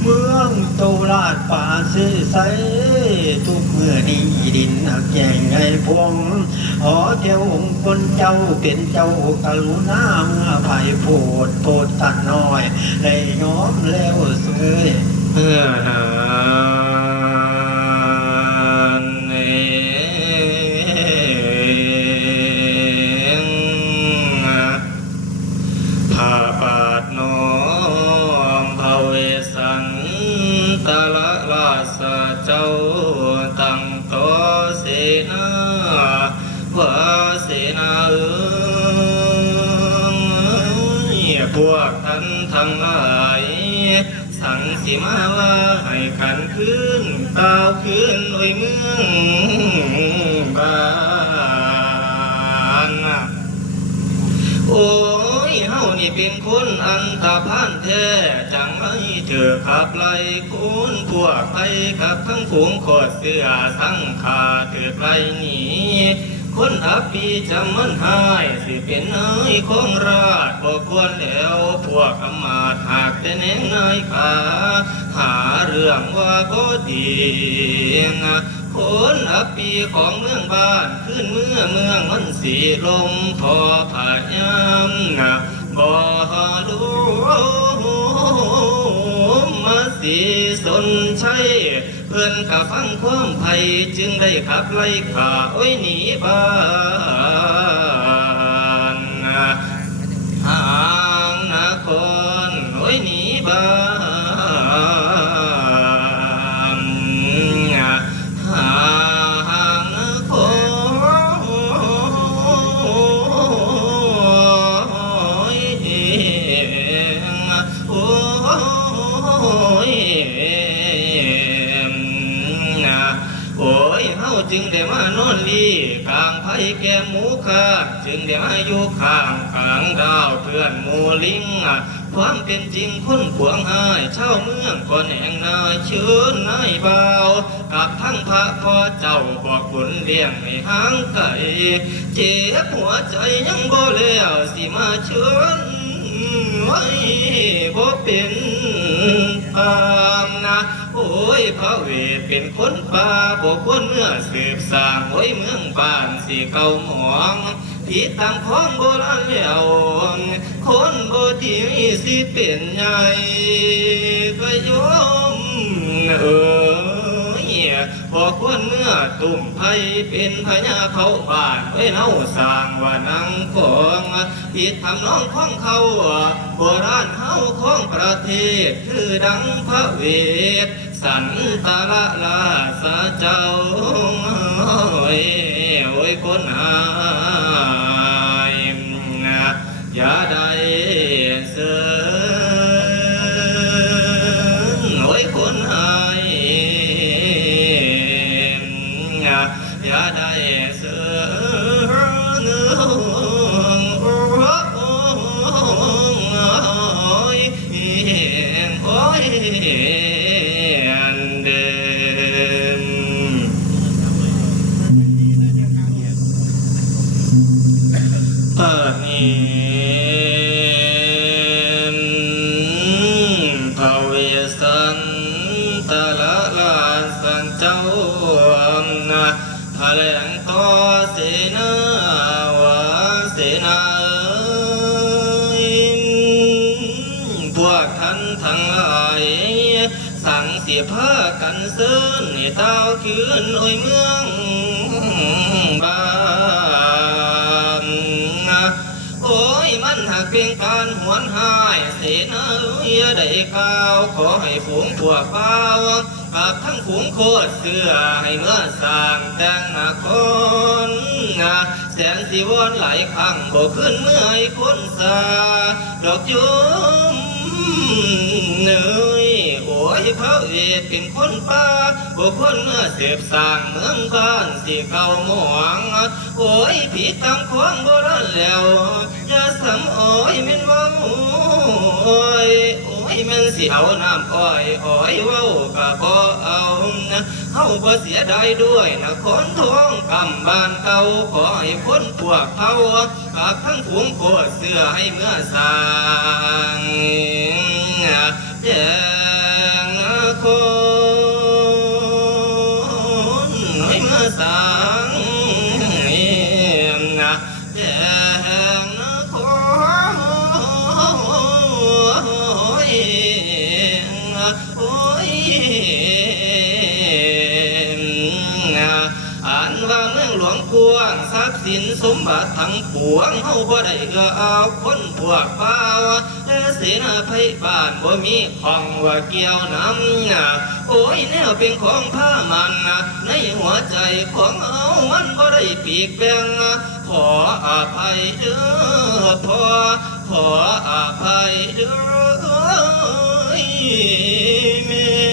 เมืองโตลาดป่าซีใสทุกเมื่อนี้ดินหักแยงไงพวงหอเจ้าองค์คนเจ้าเป็นเจ้ากรุณาเมื่อไผ่โพดโพดตัดน้อยได้ย้อมแล้วเสยเออ ทั้งหลาย สังสิมาว่าให้ขันขึ้นก้าวขึ้นโดยเมืองบ้านโอ้ยเฮานี่เป็นคนอันตาพานแท้จังไม่เถอขับไล่คุณพวกไปกับทั้งฝูงโคดเสือทั้งขาเถือไล่หนี คนอับปีจำมันหาย สิเป็นเอ้ยของราชบ่ควรแล้ว พวกอมาตหากแต่แนงนายขาหาเรื่องว่าบ่ดีนะคนอับปีของเมืองบ้านขึ้นเมื่อเมืองมันสีลมพอผายามนะบ่รู้มาสีสนใช่ เพื่อนกับฟังความไผ่จึงได้ขับไล่ขาโอ้ยหนีบ้าน ยเฮาจึงได้มานอนลีกลางไผแก่หมูคาจึงได้มาอยู่ข้างกลางดาวเพื่อนหมูลิงอะความเป็นจริงคนขวงหายเช่าเมืองก็แหงนายเชิญนายบ่ากับทั้งพระพ่อเจ้าบอกบุญเลี้ยงให้ห่างไกลเจ็บหัวใจยังบ่แล้วสิมาเชิญไว้บ่เป็นปามนะ โอ้ยพระเวทเป็นคนป่าบกควรเมื่อสืบสร้างโอ้ยเมืองบ้านสีเก่าหมองผิดตามของโบราณแล้วคนบ่ดีสิเป็นไง พอกควรเมื่อตุ่มไผ่เป็นพญาเขาบ้านไว้เน่าสร้างว่านังกองผิดทำน้องของเขาโบราณเฮาของประเทศ คือดังพระเวท สันตาละลาสาเจ้าโอ้ยโอ้ยคนหา นตะละลาสันเจ้าอำนาแถลงต่อเสนาวาเสนาเอยพวกท่านทั้งหลายสั่งเสียผ้ากันเซินให้เต้าคืนโอยเมืองบ้านโอ้ยมันหากเป็นการหวนหา เสนาเอ้ยได้ข้าวขอให้ฝูงตัวเป้ากับทั้งฝูงโคตรเสือให้เมื่อสร้างแต่งนาคนนแสนสีวอนหลายครั้งบ่ขึ้นเมื่อให้คนสาดอกจุมเนื้อ ยพระเวทเป็นคนป่าบุคคลเมื่อเสพสร้างเมืองบ้านสิเก่าหมองโอ้ยผิดตามของโบราณแล้วอย่าสำโอ้ยม่นว่าโอ้ยโอ้ยม่นสิเอาน้ำอ้อยอ้อยเว้ากะบ่เอานะเฮาบ่เสียดายด้วยนะคนท้องกำบ้านเก่าขอให้พ้นพวกเขากับทั้งฝูงโคตรเสื้อให้เมื่อสางเคนเมื่อสังเองนะแจ้งนครเองโอ้ยนะอันว่าเมืองหลวงกวางทรัพย์สินสมบัติทั้งปวงเฮาบ่ได้ก้อเอาคน วกเปล่าและเสนาไพบ้านบ่มีของว่าเกี่ยวน้ำนะโอ้ยแนวเป็นของผ้ามันนะในหัวใจของเฮามันบ่ได้ปีกแบ่งขออภัยเด้อพ่อขออภัยเด้อแม่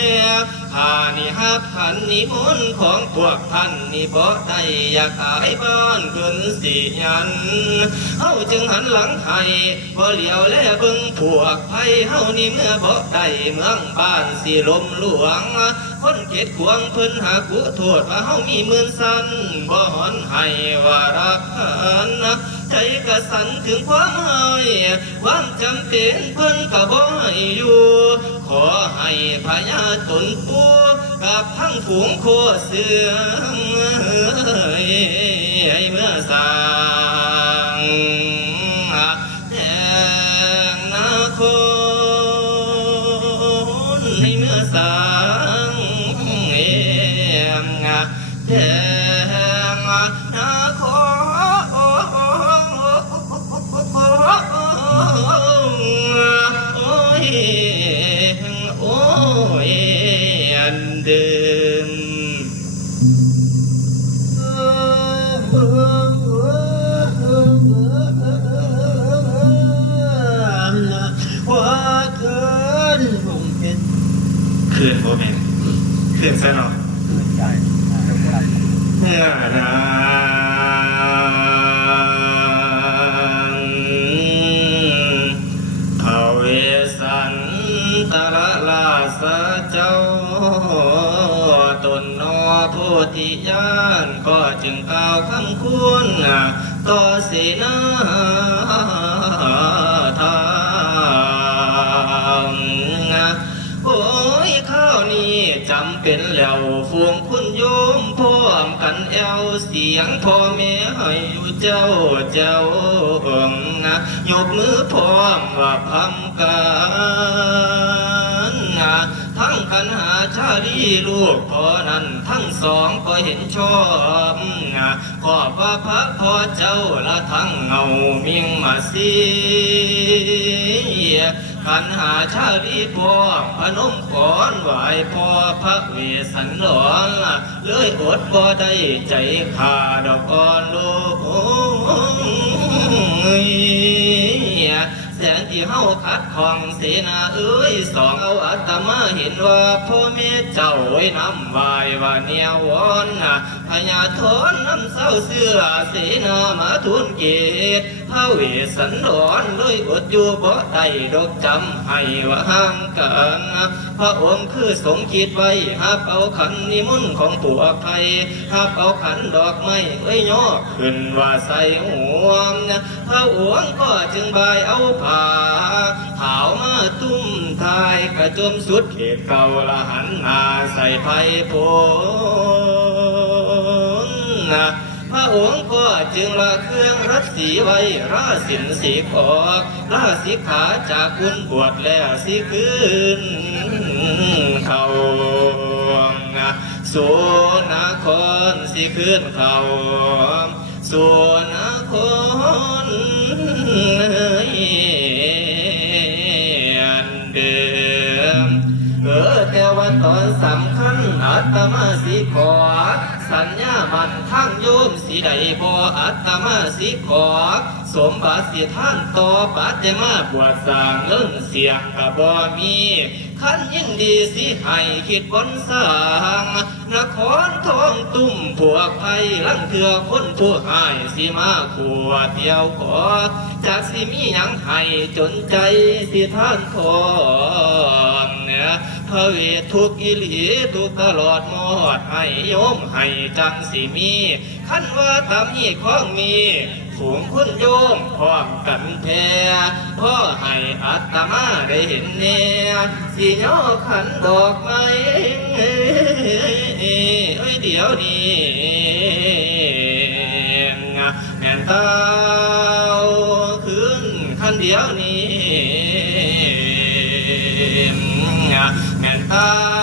ข้านี่ฮับขันนิมนต์ของพวกท่านนี่บ่ได้อยากอายบ้านเพิ่นสิยันเฮาจึงหันหลังให้บ่เหลียวแลเบิ่งพวกไผเฮานี่เมื่อบ่ได้เมืองบ้านสิลมหลวง คนเก็ดขวงเพิ่นหากุโทษว่าเฮามีมือสันบ่หอนให้ว่ารักกันใจกระสันถึงความหายความจำเป็นเพิ่นก็บ่ให้อยู่ ขอให้พญาตนปูกับทั้งฝูงโคเสือให้เมื่อสาง อันเดิมว่าเกินลงเป็นคืนโมเมนคืนซะเนาะใจเมื่อนา สนาทางโอ้ยข้าวนี้จำเป็นแล้วฟวงคุณโยมพร้อมกันแอวเสียงพ่อแม่ให้อยู่เจ้าเจ้าองนะยกมือพร้อมว่าพำกัน หาชาดีลูกพอนั้นทั้งสองก็เห็นชอบขอบว่าพระพอเจ้าละทั้งเงาเมียงมาสีขันหาชาลีพอพนมขอนไหวพ่อพระเวสสันดรล่ะเลยอดบ่ได้ใจขาดอกอ่อนลูก แสนที่เฮาคัดของเสนาเอ้ยสองเอาอัตมาเห็นว่าพ่อแม่เจ้าไว้น้ำไหวว่าเนียวอนน่ะพญาทอนน้ำเศร้าเสื้อเสนามาทุนเกตพระเวสสันดรเลยอดอยู่บ่ได้ดอกจำให้ว่าห่างกันพระองค์คือสงคิดไว้หับเอาขันนิมนต์ของตัวใครหับเอาขันดอกไม้ไว้ย่อขึ้นว่าใส่หัวพระองค์ก็จึงบายเอาผาขาวมาตุ้มทายกระจมสุดเขตเก่าละหันหาใส่ไผ่โพนนะพระองค์ก็จึงละเครื่องรัดสีไว้ราสินสีขอกราสีขาจากคุณบวชแล้วสีคืนเขาสุนครสิขึ้นเขาสุนา ตอนสำคัญอัตมาสิขอ สัญญามันทั้งโยมสิได้บ่อัตมาสิขอ สมบัติสิท่านต่อปัจจมาบวชสร้างเงินเสียงกะบ่มีขันยินดีสิให้คิดบนสร้างนครทองตุ้มพวกไผ่ลังเถือคนผู้หายสิมาขวดเดียวขอจากสิมีหยังให้จนใจสิท่านขอ พระเวททุกอิลีทุกตลอดหมดให้โยมให้จังสิมีขั้นว่าตามนี้ของมีฝูงคุณโยมพร้อมกันแท้พ่อให้อัตมาได้เห็นแน่สิย่อขันดอกไม้เอ้ยเดี๋ยวนี้แม่นเต้าขึ้นขันเดียวนี้ แ